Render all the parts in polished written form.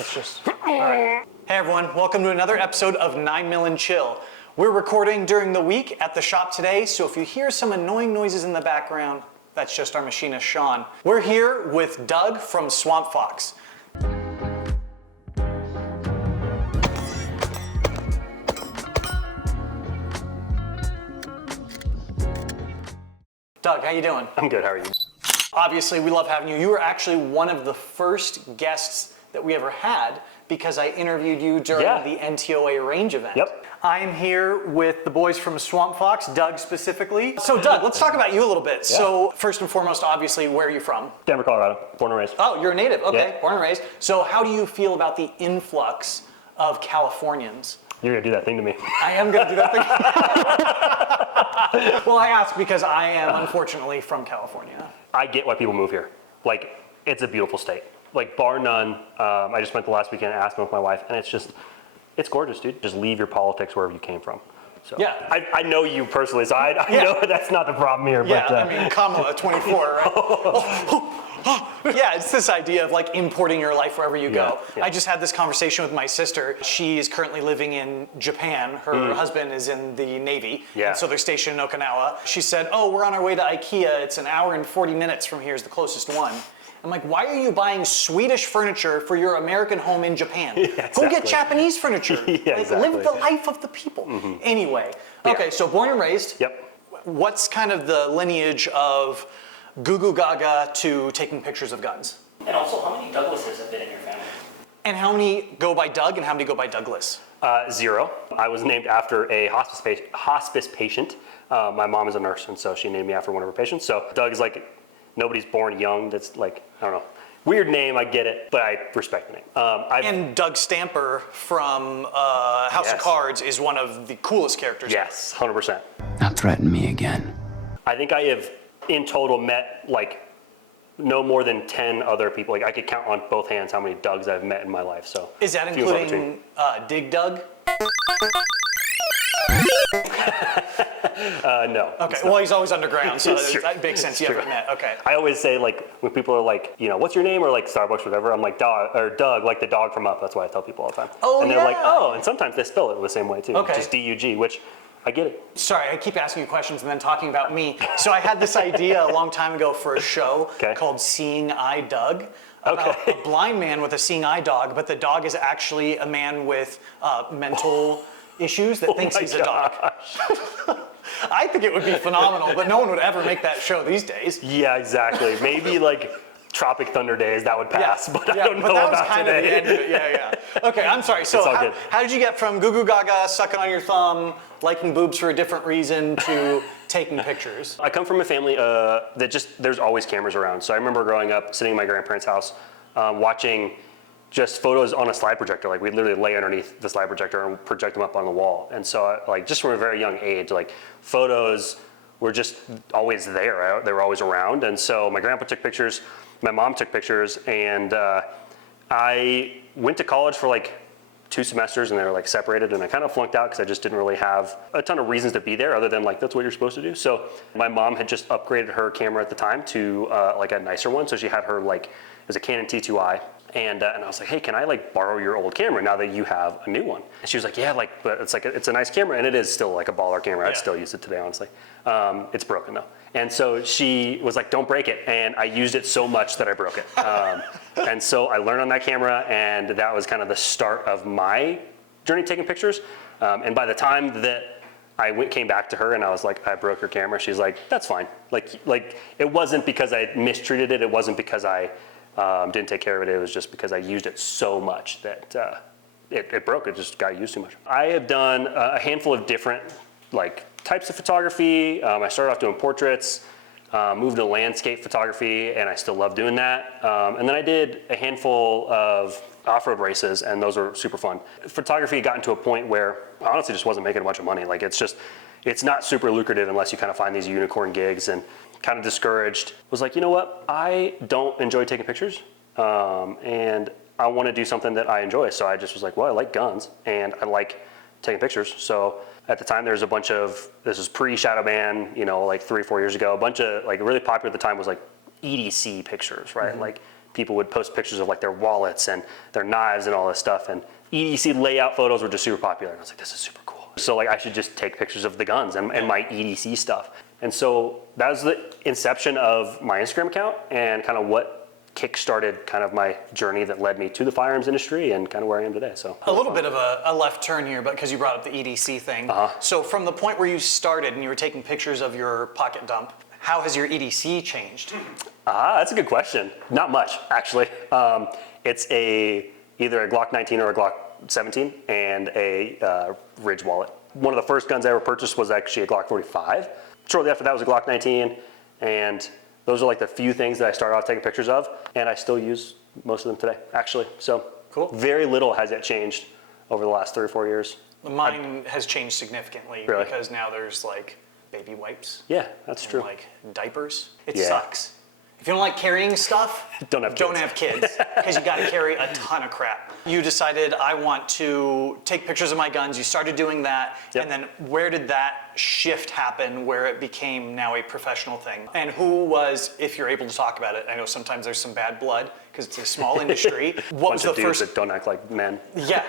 Let's just. All right. Hey everyone, welcome to another episode of 9mm and Chill. We're recording during the week at the shop today, so if you hear some annoying noises in the background, that's just our machinist Sean. We're here with Doug from Swampfox. Doug, how you doing? I'm good, how are you? Obviously, we love having you. You were actually one of the first guests that we ever had because I interviewed you during the NTOA range event. Yep. I'm here with the boys from Swampfox, Doug specifically. So Doug, let's talk about you a little bit. Yeah. So first and foremost, obviously, where are you from? Denver, Colorado, born and raised. Oh, you're a native, okay, Yeah. born and raised. So how do you feel about the influx of Californians? You're gonna do that thing to me. I am gonna do that thing. Well, I ask because I am unfortunately from California. I get why people move here. Like, it's a beautiful state. Like, bar none. I just went the last weekend at Aspen with my wife, and it's gorgeous, dude. Just leave your politics wherever you came from. So Yeah. I know you personally, so I know that's not the problem here. Yeah, but, I mean, Kamala, 24, right? Yeah, it's this idea of like importing your life wherever you go. Yeah. I just had this conversation with my sister. She is currently living in Japan. Her husband is in the Navy, Yeah. and so they're stationed in Okinawa. She said, oh, we're on our way to IKEA. It's an hour and 40 minutes from here is the closest one. I'm like, why are you buying Swedish furniture for your American home in Japan? Yeah, Go exactly. get Japanese furniture. Yeah, Like, exactly. live the life of the people. Anyway, okay, so born and raised. Yep. What's kind of the lineage of goo goo gaga to taking pictures of guns? And also, how many Douglases have been in your family? And how many go by Doug and how many go by Douglas? 0. I was named after a hospice patient. My mom is a nurse, and so she named me after one of her patients. So Doug is like, nobody's born young. That's like, I don't know. Weird name, I get it, but I respect the name. And Doug Stamper from House of Yes. Cards is one of the coolest characters. Yes, 100%. Not threaten me again. I think I have, in total, met like no more than 10 other people. Like, I could count on both hands how many Dougs I've met in my life. So Is that few and far including Dig Doug? No. Okay, well, he's always underground, so It's true. that makes sense. You It's haven't true. met. Okay. I always say, like, when people are like, you know, what's your name, or like Starbucks or whatever, I'm like, Doug, like the dog from Up. That's why I tell people all the time. Oh, and they're like, yeah. oh, and sometimes they spell it the same way too. Okay. Just D-U-G, which I get it. Sorry, I keep asking you questions and then talking about me. So I had this idea a long time ago for a show called Seeing Eye Doug. About a blind man with a seeing eye dog, but the dog is actually a man with mental issues that thinks he's a dog. I think it would be phenomenal, but no one would ever make that show these days. Yeah, exactly. Maybe like Tropic Thunder Days, that would pass, but I don't know but that about was kind today. of the end of it. Yeah. Okay, I'm sorry. So It's all good. how did you get from goo goo gaga, sucking on your thumb, liking boobs for a different reason, to taking pictures? I come from a family there's always cameras around. So I remember growing up, sitting in my grandparents' house, watching just photos on a slide projector. Like, we'd literally lay underneath the slide projector and project them up on the wall. And so, like, just from a very young age, like, photos were just always there. They were always around. And so my grandpa took pictures, my mom took pictures, and I went to college for like 2 semesters, and they were like separated, and I kind of flunked out because I just didn't really have a ton of reasons to be there other than like, that's what you're supposed to do. So my mom had just upgraded her camera at the time to like a nicer one. So she had her like, it was a Canon T2i. And I was like, hey, can I like borrow your old camera now that you have a new one? And she was like, yeah, like, but it's a nice camera, and it is still like a baller camera. I'd still use it today, honestly. It's broken though. And so she was like, don't break it. And I used it so much that I broke it. And so I learned on that camera, and that was kind of the start of my journey taking pictures. And by the time that I came back to her and I was like, I broke your camera, she's like, that's fine. Like it wasn't because I mistreated it. It wasn't because I didn't take care of it. It was just because I used it so much that it broke. It just got used too much. I have done a handful of different like types of photography. I started off doing portraits, moved to landscape photography, and I still love doing that. And then I did a handful of off-road races, and those were super fun. Photography had gotten to a point where I honestly just wasn't making a bunch of money. Like, it's not super lucrative unless you kind of find these unicorn gigs, and kind of discouraged. Was like, you know what? I don't enjoy taking pictures, and I want to do something that I enjoy. So I just was like, well, I like guns, and I like taking pictures. So at the time, there's a bunch of, this is pre-shadow ban, you know, like 3 or 4 years ago, a bunch of, like, really popular at the time was like EDC pictures, right? Like people would post pictures of like their wallets and their knives and all this stuff. And EDC layout photos were just super popular. And I was like, this is super cool. So like I should just take pictures of the guns and my EDC stuff. And so that was the inception of my Instagram account and kind of what kick-started kind of my journey that led me to the firearms industry and kind of where I am today. So a little bit of a left turn here, but because you brought up the EDC thing. So from the point where you started and you were taking pictures of your pocket dump, how has your EDC changed? That's a good question. Not much, actually. It's either a Glock 19 or a Glock 17 and a Ridge wallet. One of the first guns I ever purchased was actually a Glock 45. Shortly after that was a Glock 19, and those are like the few things that I started off taking pictures of, and I still use most of them today, actually. So cool. Very little has yet changed over the last 3 or 4 years. Mine has changed significantly Really? because now there's like baby wipes. Yeah, that's and true. like diapers. It Yeah. sucks. If you don't like carrying stuff, Don't have kids because you got to carry a ton of crap. You decided I want to take pictures of my guns. You started doing that, Yep. and then where did that shift happen where it became now a professional thing? And who was, if you're able to talk about it, I know sometimes there's some bad blood because it's a small industry. What was Bunch the of dudes first? that don't act like men. Yeah,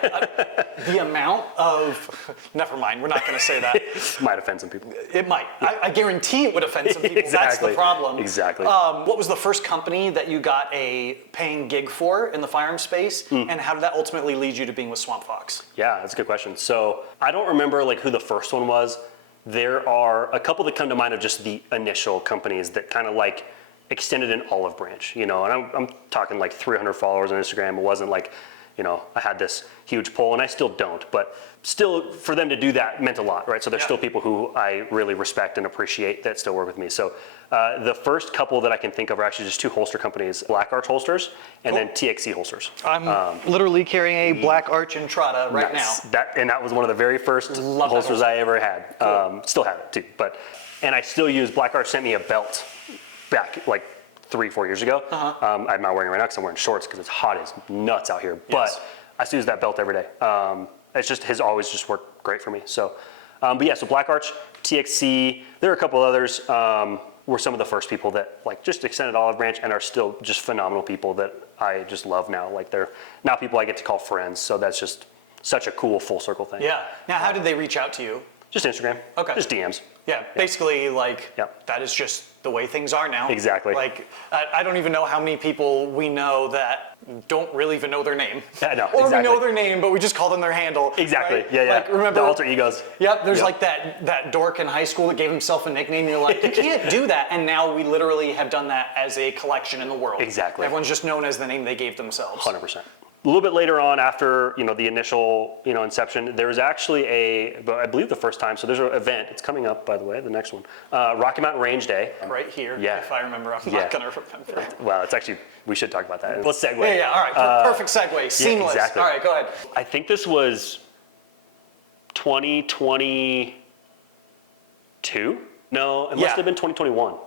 the amount of. Never mind. We're not going to say that. Might offend some people. It might. I guarantee it would offend some people. That's the Exactly. problem. Exactly. What was the first company that you got a paying gig for in the firearm space, and how did that ultimately lead you to being with Swampfox? Yeah, that's a good question. So I don't remember like who the first one was. There are a couple that come to mind of just the initial companies that kind of like extended an olive branch, you know, and I'm talking like 300 followers on Instagram. It wasn't like, you know, I had this huge pull, and I still don't, but still for them to do that meant a lot, right? So there's still people who I really respect and appreciate that still work with me. So the first couple that I can think of are actually just 2 holster companies, Black Arch holsters and then TXC holsters. I'm literally carrying a Black Arch Entrada right Nice. now. That was one of the very first Love that holsters holster. I ever had. Still have it too, and I still use, Black Arch sent me a belt back like 3-4 years ago. I'm not wearing it right now because I'm wearing shorts because it's hot as nuts out here. Yes. But I still use that belt every day. It's just has always just worked great for me. So, but yeah, so Black Arch, TXC, there are a couple others. Were some of the first people that like just extended olive branch and are still just phenomenal people that I just love now. Like they're now people I get to call friends. So that's just such a cool full circle thing. Yeah. Now, how did they reach out to you? Just Instagram. Okay. Just DMs. Yeah, basically, like, Yep. that is just the way things are now. Exactly. Like, I don't even know how many people we know that don't really even know their name. Yeah, no, Or exactly. we know their name, but we just call them their handle. Exactly. right? Yeah, yeah. Like, remember, the alter egos. Yep, there's Yep. like that dork in high school that gave himself a nickname. You're like, you can't do that. And now we literally have done that as a collection in the world. Exactly. Everyone's just known as the name they gave themselves. 100%. A little bit later on, after the initial inception, there was actually I believe the first time. So there's an event. It's coming up, by the way, the next one, Rocky Mountain Range Day. Right here, Yeah. if I remember. I'm Yeah. not gonna remember. Well, it's actually we should talk about that. Let's segue. Yeah, all right, perfect segue, seamless. exactly. All right, go ahead. I think this was 2022. No, it must Yeah. have been 2021.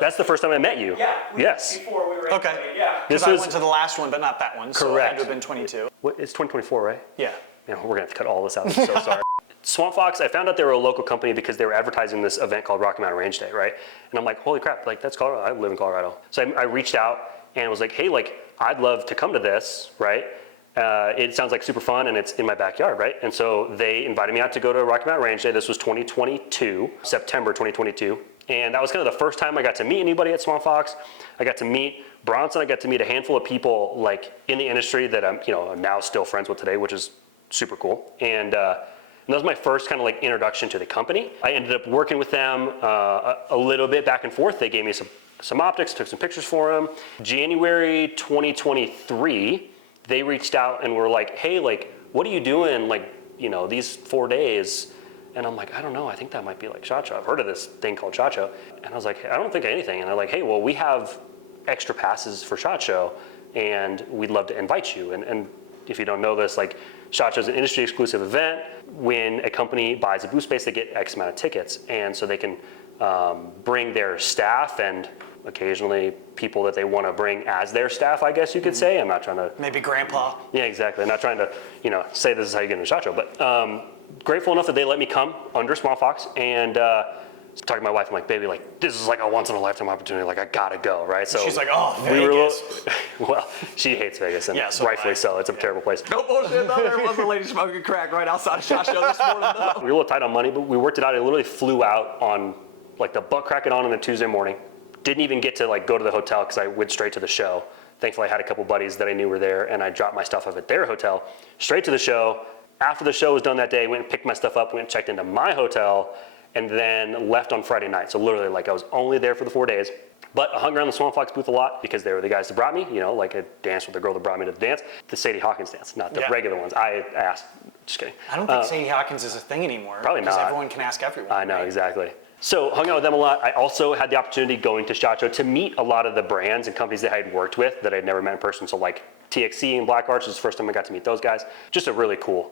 That's the first time I met you. Yes. Before we were Okay. yeah. This Because I was went to the last one, but not that one. So it had Correct. to have been 22. What, it's 2024, right? Yeah. Yeah, we're gonna have to cut all this out. I'm so sorry. Swampfox, I found out they were a local company because they were advertising this event called Rocky Mountain Range Day, right? And I'm like, holy crap, like that's Colorado. I live in Colorado. So I reached out and was like, hey, like I'd love to come to this, right? It sounds like super fun and it's in my backyard, right? And so they invited me out to go to Rocky Mountain Range Day. This was 2022, September 2022. And that was kind of the first time I got to meet anybody at Swampfox. I got to meet Bronson. I got to meet a handful of people like in the industry that I'm now still friends with today, which is super cool. And that was my first kind of like introduction to the company. I ended up working with them a little bit back and forth. They gave me some optics, took some pictures for them. January 2023, they reached out and were like, hey, like, what are you doing like, these 4 days? And I'm like, I don't know, I think that might be like SHOT Show. I've heard of this thing called SHOT Show. And I was like, I don't think anything. And they're like, hey, well, we have extra passes for SHOT Show and we'd love to invite you. And if you don't know this, like SHOT Show is an industry exclusive event. When a company buys a booth space, they get X amount of tickets. And so they can bring their staff and occasionally people that they want to bring as their staff, I guess you could say. I'm not trying to. Maybe grandpa. Yeah, exactly. I'm not trying to, say this is how you get into SHOT Show, but grateful enough that they let me come under Swampfox and talking to my wife, I'm like, baby, like, this is like a once in a lifetime opportunity. Like, I gotta go, right? So she's like, oh, Vegas. Well, she hates Vegas, and Yeah, so rightfully so. It's a terrible place. No bullshit, though. There was a lady smoking crack right outside of SHOT Show this morning, though. We were a little tight on money, but we worked it out. I literally flew out on like the butt cracking on a Tuesday morning. Didn't even get to like go to the hotel because I went straight to the show. Thankfully, I had a couple buddies that I knew were there, and I dropped my stuff off at their hotel, straight to the show. After the show was done that day, went and picked my stuff up, went and checked into my hotel, and then left on Friday night. So literally, like, I was only there for the 4 days. But I hung around the Swampfox booth a lot because they were the guys that brought me, you know, like I danced with the girl that brought me to the dance, the Sadie Hawkins dance, not the regular ones. I asked, just kidding. I don't think Sadie Hawkins is a thing anymore. Probably not. Because everyone can ask everyone. I know, right? exactly. So hung out with them a lot. I also had the opportunity going to SHOT Show to meet a lot of the brands and companies that I had worked with that I'd never met in person. So like TXC and Black Arch was the first time I got to meet those guys. Just a really cool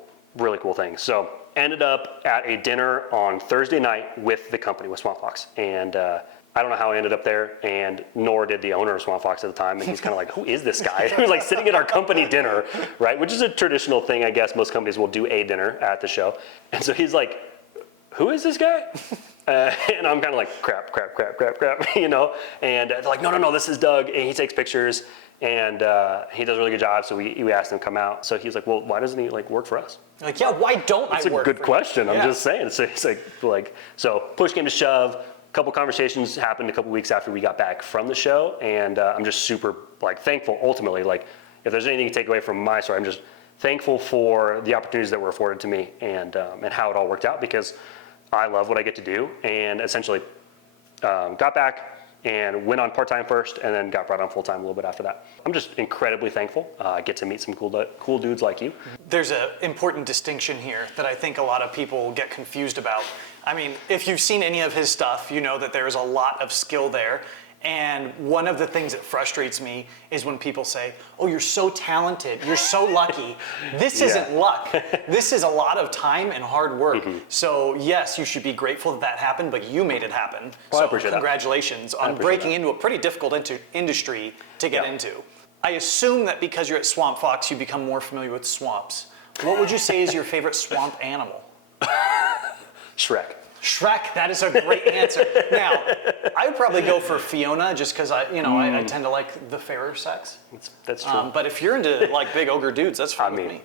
thing. So ended up at a dinner on Thursday night with the company, with Swampfox. And I don't know how I ended up there, and nor did the owner of Swampfox at the time. And he's kind of like, who is this guy? He was like sitting at our company dinner, right? Which is a traditional thing, I guess. Most companies will do a dinner at the show. And so he's like, who is this guy? And I'm kind of like, crap, you know? And they're like, no, this is Doug. And he takes pictures, and he does a really good job. So we asked him to come out. So he's like, well, why doesn't he like work for us? Like, yeah, why don't That's I work a good for question. you? I'm just saying. So he's like, so push came to shove. A couple conversations happened a couple weeks after we got back from the show. And I'm just super like thankful, ultimately. Like, if there's anything to take away from my story, I'm just thankful for the opportunities that were afforded to me and how it all worked out, because I love what I get to do, and essentially got back and went on part-time first, and then got brought on full-time a little bit after that. I'm just incredibly thankful. I get to meet some cool dudes like you. There's an important distinction here that I think a lot of people get confused about. I mean, if you've seen any of his stuff, you know that there's a lot of skill there. And one of the things that frustrates me is when people say, oh, you're so talented, you're so lucky. This isn't luck. This is a lot of time and hard work. Mm-hmm. So yes, you should be grateful that happened, but you made it happen. Well, so I appreciate congratulations on breaking into a pretty difficult industry to get into. I assume that because you're at Swampfox, you become more familiar with swamps. What would you say is your favorite swamp animal? Shrek. Shrek, that is a great answer. Now, I would probably go for Fiona just because I tend to like the fairer sex. That's true. But if you're into like big ogre dudes, that's fine with me.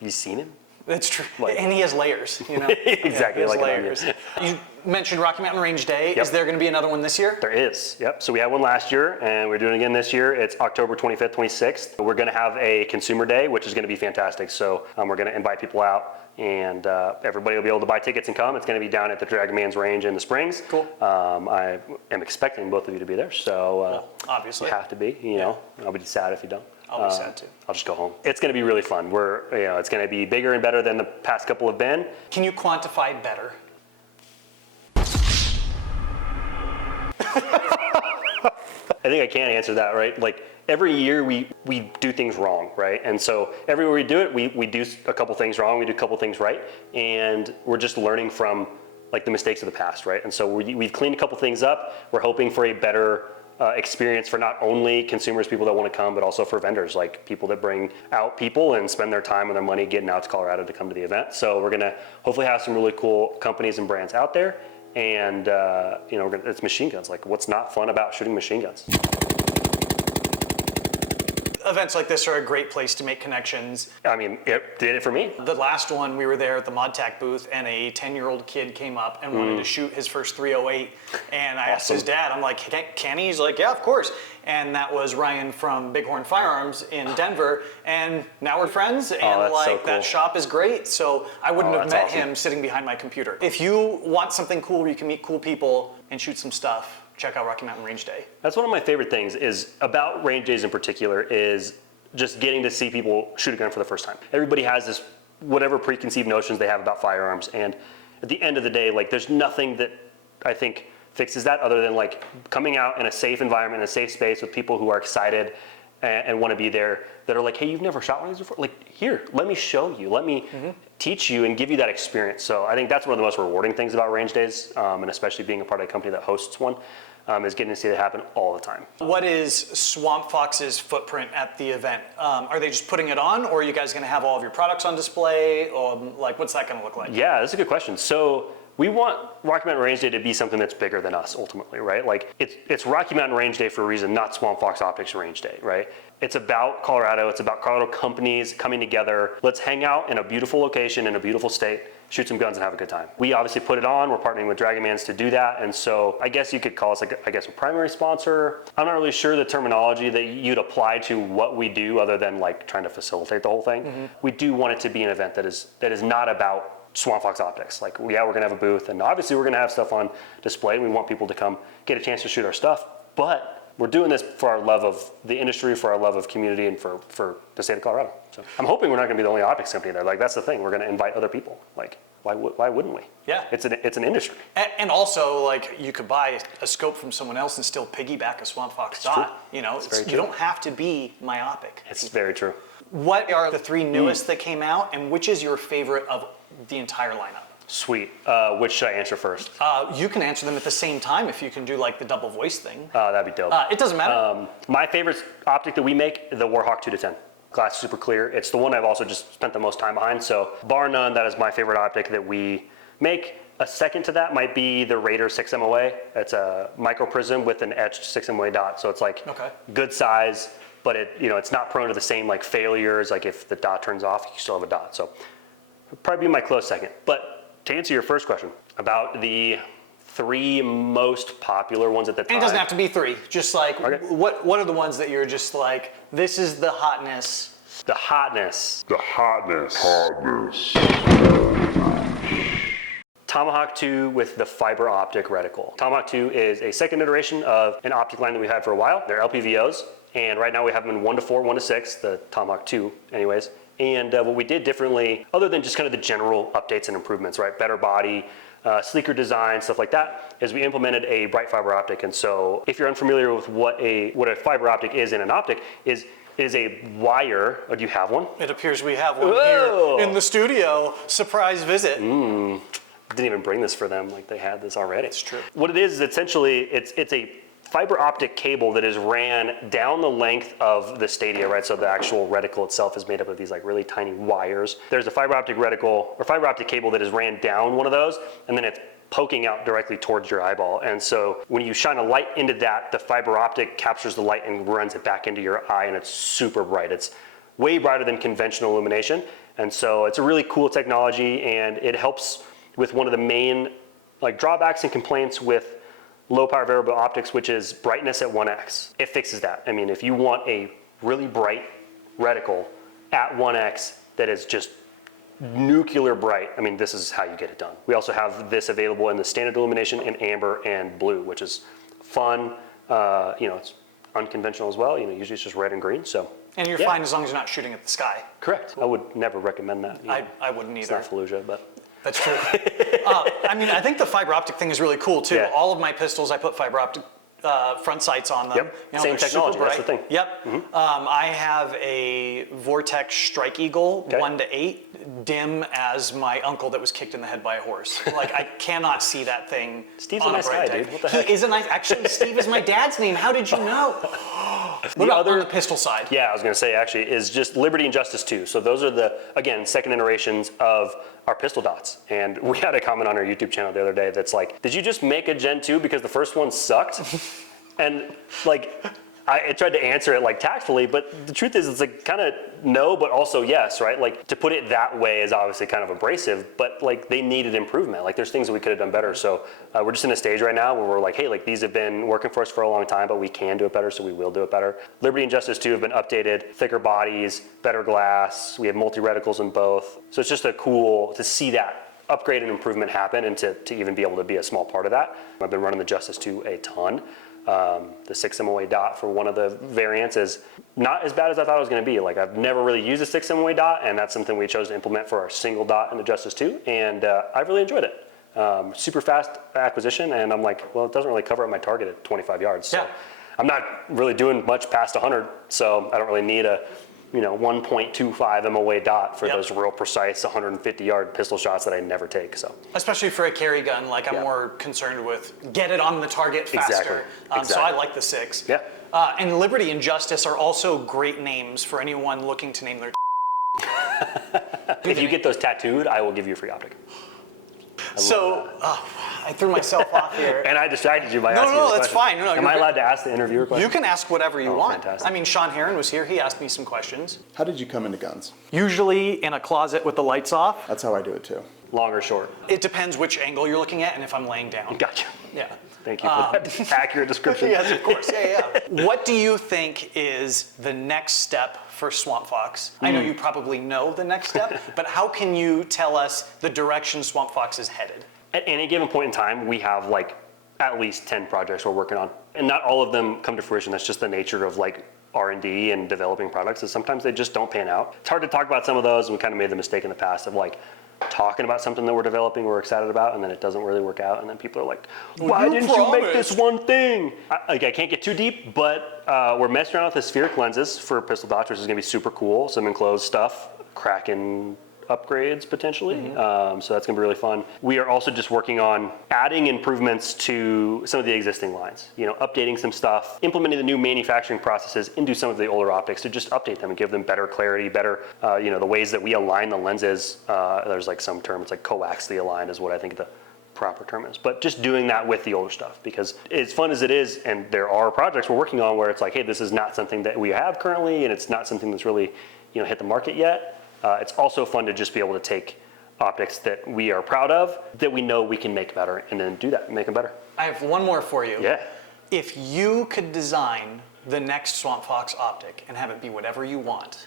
You seen him? That's true. And he has layers, you know? Exactly, yeah, like layers. You mentioned Rocky Mountain Range Day. Yep. Is there going to be another one this year? There is, yep. So we had one last year, and we're doing it again this year. It's October 25th, 26th. We're going to have a consumer day, which is going to be fantastic. So we're going to invite people out, and everybody will be able to buy tickets and come. It's going to be down at the Dragonman's Range in the Springs. Cool. I am expecting both of you to be there, so well, obviously you have to be. You know, I'll be sad if you don't. I'll be sad too. I'll just go home. It's going to be really fun. It's going to be bigger and better than the past couple have been. Can you quantify better? I think I can answer that, right? Like every year we do things wrong, right? And so everywhere we do it, we do a couple things wrong, we do a couple things right, and we're just learning from like the mistakes of the past, right? And so we've cleaned a couple things up. We're hoping for a better experience for not only consumers, people that want to come, but also for vendors, like people that bring out people and spend their time and their money getting out to Colorado to come to the event. So we're gonna hopefully have some really cool companies and brands out there. And it's machine guns. Like, what's not fun about shooting machine guns? Events like this are a great place to make connections. I mean, it did it for me. The last one, we were there at the ModTac booth, and a 10-year-old kid came up and wanted to shoot his first 308. And I asked his dad, I'm like, can he? He's like, yeah, of course. And that was Ryan from Bighorn Firearms in Denver. And now we're friends, and so cool. That shop is great. So I wouldn't have met him sitting behind my computer. If you want something cool where you can meet cool people and shoot some stuff, check out Rocky Mountain Range Day. That's one of my favorite things is about range days in particular is just getting to see people shoot a gun for the first time. Everybody has this whatever preconceived notions they have about firearms, and at the end of the day, like there's nothing that I think fixes that other than like coming out in a safe environment, in a safe space with people who are excited and want to be there, that are like, hey, you've never shot one of these before? Like, here, let me show you, let me teach you and give you that experience. So I think that's one of the most rewarding things about range days, and especially being a part of a company that hosts one, is getting to see it happen all the time. What is Swampfox's footprint at the event? Are they just putting it on, or are you guys gonna have all of your products on display? Or like, what's that gonna look like? Yeah, that's a good question. So We want Rocky Mountain Range Day to be something that's bigger than us ultimately, right? Like it's Rocky Mountain Range Day for a reason, not Swampfox Optics Range Day, right? It's about Colorado. It's about Colorado companies coming together. Let's hang out in a beautiful location in a beautiful state, shoot some guns and have a good time. We obviously put it on. We're partnering with Dragonmans to do that. And so I guess you could call us like, I guess, a primary sponsor. I'm not really sure the terminology that you'd apply to what we do other than like trying to facilitate the whole thing. We do want it to be an event that is not about Swampfox Optics. Like, yeah, we're gonna have a booth and obviously we're gonna have stuff on display. We want people to come get a chance to shoot our stuff, but we're doing this for our love of the industry, for our love of community, and for the state of Colorado. So I'm hoping we're not gonna be the only optics company there. Like, that's the thing, we're gonna invite other people. Like, why wouldn't we? Yeah. It's an industry. And also, like, you could buy a scope from someone else and still piggyback a Swampfox dot. true. You know, very you true. don't have to be myopic. It's very true. What are the 3 newest that came out, and which is your favorite of the entire lineup? Sweet. Which should I answer first? You can answer them at the same time if you can do like the double voice thing. That'd be dope. It doesn't matter. My favorite optic that we make, the Warhawk 2-10. Glass is super clear. It's the one I've also just spent the most time behind. So bar none, that is my favorite optic that we make. A second to that might be the Raider 6 MOA. It's a micro prism with an etched 6 MOA dot. So it's like good size, but it's not prone to the same like failures. Like if the dot turns off, you still have a dot. So it'd probably be my close second. But to answer your first question about the 3 most popular ones at the time. And it doesn't have to be 3. Just like, what are the ones that you're just like, this is the hotness? The hotness. Tomahawk 2 with the fiber optic reticle. Tomahawk 2 is a second iteration of an optic line that we had for a while. They're LPVOs, and right now we have them in 1-4, 1-6, the Tomahawk 2 anyways. And what we did differently, other than just kind of the general updates and improvements, right? Better body, sleeker design, stuff like that, is we implemented a bright fiber optic. And so if you're unfamiliar with what a fiber optic is in an optic, is a wire. Oh, do you have one? It appears we have one here in the studio. Surprise visit. Didn't even bring this for them, like they had this already. It's true. What it is essentially, it's a fiber optic cable that is ran down the length of the stadia, right? So the actual reticle itself is made up of these like really tiny wires. There's a fiber optic reticle or fiber optic cable that is ran down one of those, and then it's poking out directly towards your eyeball. And so when you shine a light into that, the fiber optic captures the light and runs it back into your eye, and it's super bright. It's way brighter than conventional illumination. And so it's a really cool technology, and it helps with one of the main like drawbacks and complaints with low power variable optics, which is brightness at 1x. It fixes that. I mean, if you want a really bright reticle at 1x that is just nuclear bright, I mean, this is how you get it done. We also have this available in the standard illumination in amber and blue, which is fun. It's unconventional as well. Usually it's just red and green. So. And you're fine as long as you're not shooting at the sky. Correct. I would never recommend that. I wouldn't either. It's not Fallujah, but. That's true. I think the fiber optic thing is really cool too. Yeah. All of my pistols, I put fiber optic front sights on them. Yep. Same technology, that's the thing. Yep. I have a Vortex Strike Eagle 1-8, dim as my uncle that was kicked in the head by a horse. Like, I cannot see that thing. Steve's on a nice bright guy, day. dude. What the heck? He is a nice. Actually, Steve is my dad's name. How did you know? What about on the pistol side? Yeah, I was going to say actually is just Liberty and Justice 2. So those are the, again, second iterations of our pistol dots. And we had a comment on our YouTube channel the other day that's like, did you just make a Gen 2 because the first one sucked? And like, I tried to answer it like tactfully, but the truth is it's like kind of no, but also yes, right? Like to put it that way is obviously kind of abrasive, but like they needed improvement. Like there's things that we could have done better. So we're just in a stage right now where we're like, hey, like these have been working for us for a long time, but we can do it better, so we will do it better. Liberty and Justice 2 have been updated, thicker bodies, better glass. We have multi-reticles in both. So it's just a cool to see that upgrade and improvement happen and to even be able to be a small part of that. I've been running the Justice 2 a ton. The 6 MOA dot for one of the variants is not as bad as I thought it was going to be. Like I've never really used a 6 MOA dot, and that's something we chose to implement for our single dot in the Justice 2, and I've really enjoyed it. Super fast acquisition, and I'm like, well, it doesn't really cover up my target at 25 yards. So I'm not really doing much past 100, so I don't really need a 1.25 MOA dot for those real precise 150-yard pistol shots that I never take. So especially for a carry gun, like I'm more concerned with get it on the target faster. Exactly. So I like the 6. Yeah. And Liberty and Justice are also great names for anyone looking to name their. If you get those tattooed, I will give you a free optic. So, I threw myself off here. And I distracted you by No, asking no, you the that's question. fine. No, Am you're I good. allowed to ask the interviewer questions? You can ask whatever you want. fantastic. I mean, Sean Heron was here. He asked me some questions. How did you come into guns? Usually in a closet with the lights off. That's how I do it too. Long or short? It depends which angle you're looking at and if I'm laying down. Gotcha. Yeah. Thank you for that accurate description. Yes, of course. Yeah. What do you think is the next step for Swampfox? I know you probably know the next step, but how can you tell us the direction Swampfox is headed? At any given point in time, we have like at least 10 projects we're working on. And not all of them come to fruition. That's just the nature of like R&D and developing products, is sometimes they just don't pan out. It's hard to talk about some of those, and we kind of made the mistake in the past of like talking about something that we're developing, we're excited about, and then it doesn't really work out, and then people are like, why you didn't you make this promised." one thing? I can't get too deep, but we're messing around with the spheric lenses for pistol dots, which is gonna be super cool. Some enclosed stuff, Kraken upgrades potentially, so that's gonna be really fun. We are also just working on adding improvements to some of the existing lines, updating some stuff, implementing the new manufacturing processes into some of the older optics to just update them and give them better clarity, better, the ways that we align the lenses. There's like some term, it's like coaxially aligned is what I think the proper term is, but just doing that with the older stuff, because as fun as it is, and there are projects we're working on where it's like, hey, this is not something that we have currently, and it's not something that's really, hit the market yet. It's also fun to just be able to take optics that we are proud of, that we know we can make better, and then do that and make them better. I have one more for you. Yeah. If you could design the next Swampfox optic and have it be whatever you want,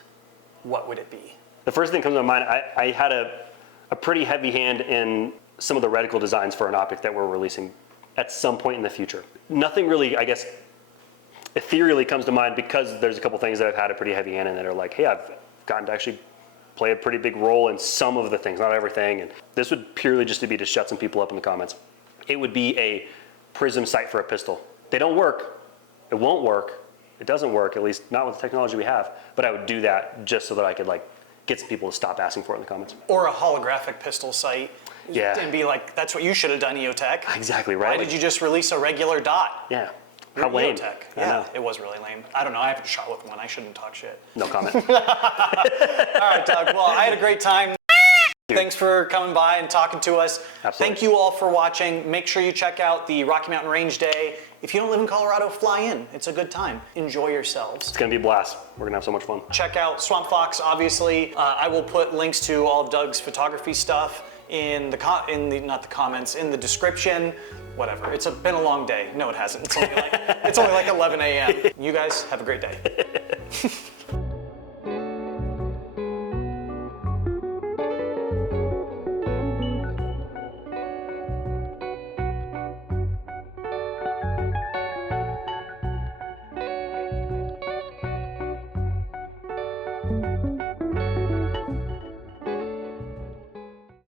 what would it be? The first thing that comes to mind, I had a pretty heavy hand in some of the reticle designs for an optic that we're releasing at some point in the future. Nothing really, I guess, ethereally comes to mind, because there's a couple things that I've had a pretty heavy hand in that are like, hey, I've gotten to actually play a pretty big role in some of the things, not everything. And this would purely just to shut some people up in the comments. It would be a prism sight for a pistol. They don't work. It won't work. It doesn't work, at least not with the technology we have. But I would do that just so that I could like get some people to stop asking for it in the comments. Or a holographic pistol sight. Yeah. And be like, that's what you should have done, EOTech. Exactly right. Why did you just release a regular dot? Yeah. You're How lame. EOTech. I Yeah, know. it was really lame. I don't know, I haven't shot with one. I shouldn't talk shit. No comment. All right, Doug. Well, I had a great time. Thanks for coming by and talking to us. Absolutely. Thank you all for watching. Make sure you check out the Rocky Mountain Range Day. If you don't live in Colorado, fly in. It's a good time. Enjoy yourselves. It's gonna be a blast. We're gonna have so much fun. Check out Swampfox, obviously. I will put links to all of Doug's photography stuff in the description. Whatever. It's been a long day. No, it hasn't. It's only like 11 a.m. You guys have a great day.